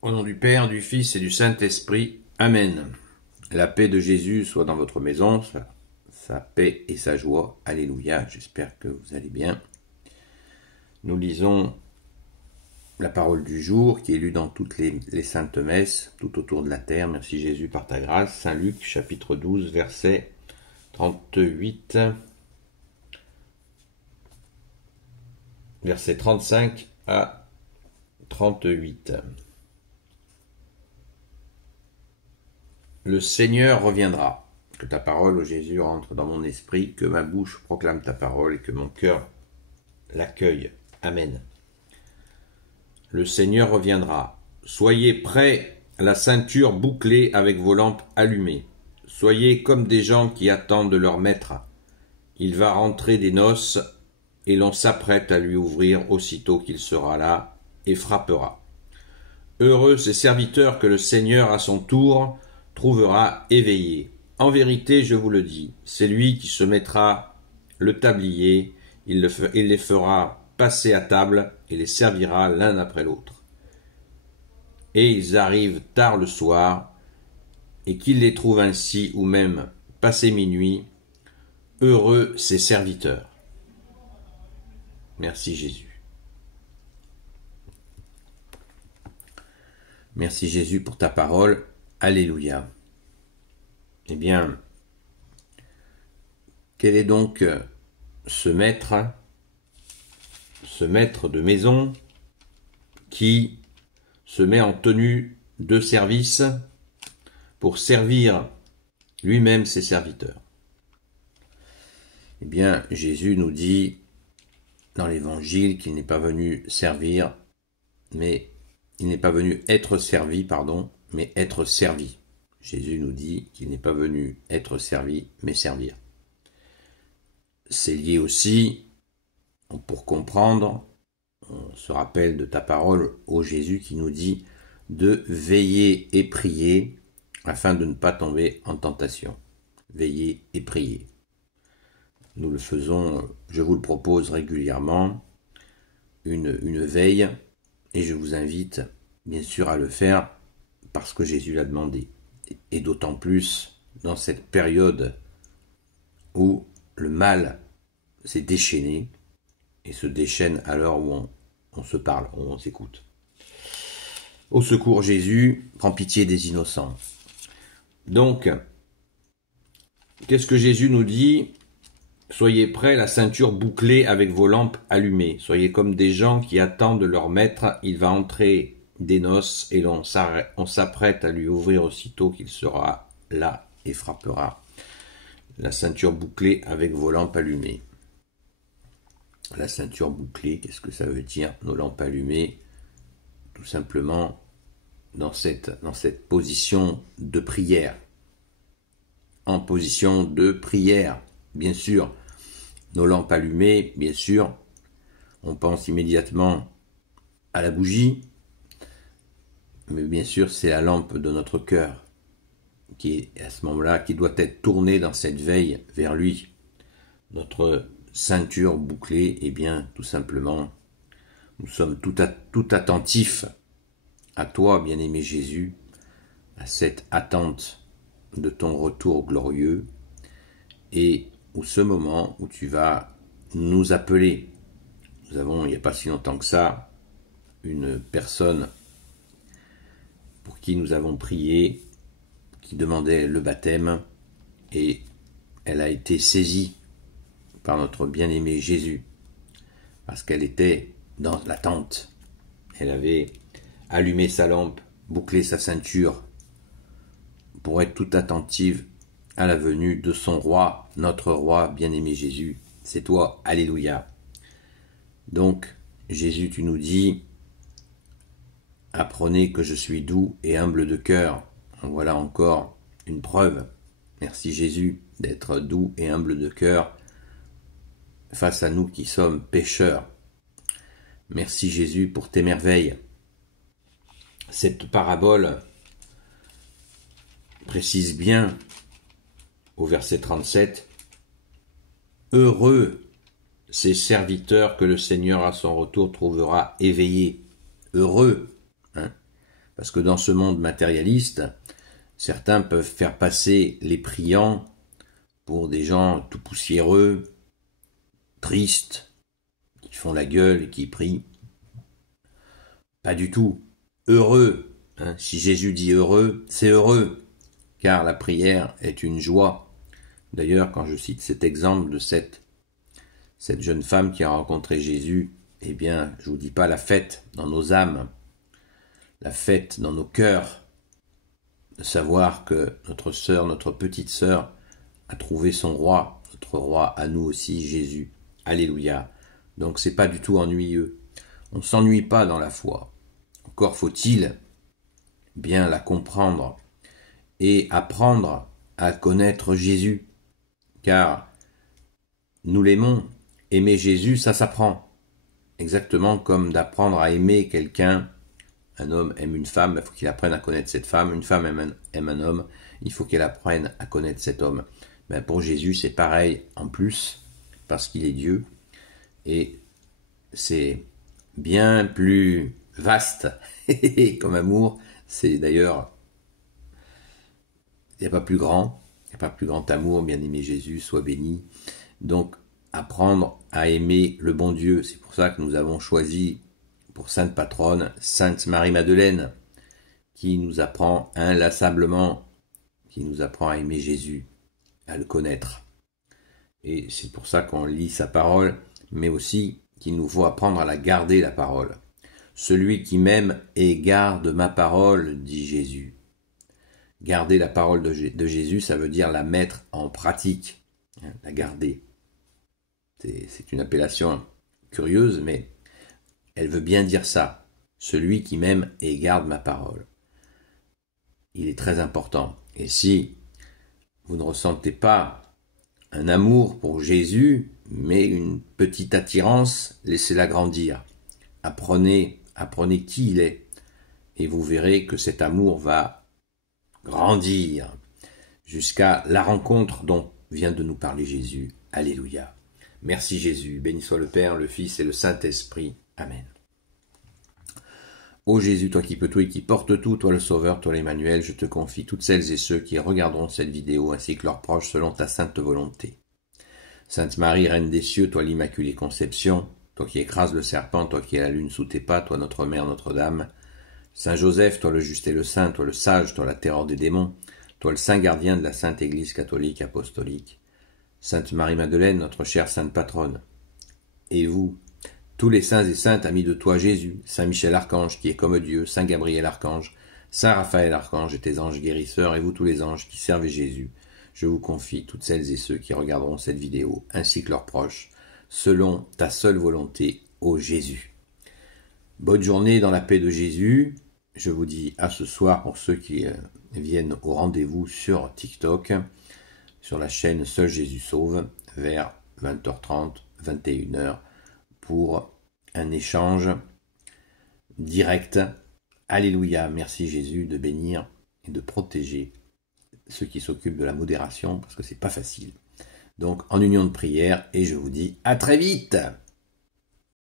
Au nom du Père, du Fils et du Saint-Esprit. Amen. La paix de Jésus soit dans votre maison, sa paix et sa joie. Alléluia, j'espère que vous allez bien. Nous lisons la parole du jour qui est lue dans toutes les saintes messes, tout autour de la terre. Merci Jésus par ta grâce. Saint Luc, chapitre 12, verset 38, verset 35 à 38. Le Seigneur reviendra. Que ta parole, ô Jésus, rentre dans mon esprit, que ma bouche proclame ta parole et que mon cœur l'accueille. Amen. Le Seigneur reviendra. Soyez prêts, la ceinture bouclée avec vos lampes allumées. Soyez comme des gens qui attendent leur maître. Il va rentrer des noces et l'on s'apprête à lui ouvrir aussitôt qu'il sera là et frappera. Heureux ces serviteurs que le Seigneur à son tour trouvera éveillés. En vérité, je vous le dis, c'est lui qui se mettra le tablier, il les fera passer à table et les servira l'un après l'autre. Et ils arrivent tard le soir, et qu'il les trouve ainsi, ou même passé minuit, heureux ces serviteurs. Merci Jésus. Merci Jésus pour ta parole. Alléluia. Eh bien, quel est donc ce maître de maison qui se met en tenue de service pour servir lui-même ses serviteurs? Eh bien, Jésus nous dit dans l'Évangile qu'il n'est pas venu servir, mais il n'est pas venu être servi, mais être servi. Jésus nous dit qu'il n'est pas venu être servi, mais servir. C'est lié aussi, pour comprendre, on se rappelle de ta parole, ô Jésus, qui nous dit de veiller et prier afin de ne pas tomber en tentation. Veiller et prier. Nous le faisons, je vous le propose régulièrement, une veille, et je vous invite bien sûr à le faire parce que Jésus l'a demandé. Et d'autant plus dans cette période où le mal s'est déchaîné et se déchaîne à l'heure où on se parle, où on s'écoute. Au secours Jésus, prends pitié des innocents. Donc, qu'est-ce que Jésus nous dit? Soyez prêts, la ceinture bouclée avec vos lampes allumées. Soyez comme des gens qui attendent leur maître. Il va entrer des noces et on s'apprête à lui ouvrir aussitôt qu'il sera là et frappera. La ceinture bouclée avec vos lampes allumées. La ceinture bouclée, qu'est-ce que ça veut dire? Nos lampes allumées, tout simplement dans cette position de prière. En position de prière, bien sûr. Nos lampes allumées, bien sûr, on pense immédiatement à la bougie, mais bien sûr c'est la lampe de notre cœur qui est à ce moment-là, qui doit être tournée dans cette veille vers lui. Notre ceinture bouclée, eh bien tout simplement, nous sommes tout attentifs à toi, bien-aimé Jésus, à cette attente de ton retour glorieux, et ce moment où tu vas nous appeler. Nous avons, il n'y a pas si longtemps que ça, une personne pour qui nous avons prié, qui demandait le baptême, et elle a été saisie par notre bien-aimé Jésus, parce qu'elle était dans l'attente. Elle avait allumé sa lampe, bouclé sa ceinture, pour être tout attentive à la venue de son roi, notre roi bien-aimé Jésus. C'est toi, alléluia. Donc, Jésus, tu nous dis, apprenez que je suis doux et humble de cœur. Voilà encore une preuve. Merci Jésus d'être doux et humble de cœur face à nous qui sommes pécheurs. Merci Jésus pour tes merveilles. Cette parabole précise bien au verset 37, « Heureux ces serviteurs que le Seigneur à son retour trouvera éveillés. » Heureux, hein, Parce que dans ce monde matérialiste, certains peuvent faire passer les priants pour des gens tout poussiéreux, tristes, qui font la gueule et qui prient. Pas du tout. Heureux. Si Jésus dit heureux, c'est heureux. Car la prière est une joie. D'ailleurs, quand je cite cet exemple de cette jeune femme qui a rencontré Jésus, eh bien, je vous dis pas la fête dans nos âmes, la fête dans nos cœurs, de savoir que notre sœur, notre petite sœur, a trouvé son roi, notre roi à nous aussi, Jésus. Alléluia. Donc c'est pas du tout ennuyeux. On ne s'ennuie pas dans la foi. Encore faut-il bien la comprendre et apprendre à connaître Jésus. Car nous l'aimons. Aimer Jésus, ça s'apprend. Exactement comme d'apprendre à aimer quelqu'un. Un homme aime une femme, il faut qu'il apprenne à connaître cette femme. Une femme aime un homme, il faut qu'elle apprenne à connaître cet homme. Ben pour Jésus, c'est pareil en plus, parce qu'il est Dieu. Et c'est bien plus vaste comme amour. C'est d'ailleurs, il n'y a pas plus grand. Il n'y a pas plus grand amour, bien aimer Jésus, soit béni. Donc, apprendre à aimer le bon Dieu. C'est pour ça que nous avons choisi pour sainte patronne, Sainte Marie-Madeleine, qui nous apprend inlassablement, qui nous apprend à aimer Jésus, à le connaître. Et c'est pour ça qu'on lit sa parole, mais aussi qu'il nous faut apprendre à la garder, la parole. Celui qui m'aime et garde ma parole, dit Jésus. Garder la parole de Jésus, ça veut dire la mettre en pratique, la garder. C'est une appellation curieuse, mais elle veut bien dire ça. Celui qui m'aime et garde ma parole. Il est très important. Et si vous ne ressentez pas un amour pour Jésus, mais une petite attirance, laissez-la grandir. Apprenez qui il est. Et vous verrez que cet amour va grandir jusqu'à la rencontre dont vient de nous parler Jésus. Alléluia. Merci Jésus. Béni soit le Père, le Fils et le Saint-Esprit. Amen. Ô Jésus, toi qui peux tout et qui portes tout, toi le Sauveur, toi l'Emmanuel, je te confie toutes celles et ceux qui regarderont cette vidéo ainsi que leurs proches selon ta sainte volonté. Sainte Marie, Reine des cieux, toi l'Immaculée Conception, toi qui écrases le serpent, toi qui es la lune sous tes pas, toi notre Mère, Notre-Dame. Saint Joseph, toi le juste et le saint, toi le sage, toi la terreur des démons, toi le saint gardien de la Sainte Église catholique apostolique. Sainte Marie-Madeleine, notre chère sainte patronne. Et vous, tous les saints et saintes amis de toi Jésus, Saint Michel Archange qui est comme Dieu, Saint Gabriel Archange, Saint Raphaël Archange et tes anges guérisseurs, et vous tous les anges qui servez Jésus, je vous confie toutes celles et ceux qui regarderont cette vidéo, ainsi que leurs proches, selon ta seule volonté, ô Jésus. Bonne journée dans la paix de Jésus. Je vous dis à ce soir pour ceux qui viennent au rendez-vous sur TikTok, sur la chaîne Seul Jésus Sauve, vers 20h30, 21h, pour un échange direct. Alléluia, merci Jésus de bénir et de protéger ceux qui s'occupent de la modération, parce que c'est pas facile. Donc en union de prière, et je vous dis à très vite.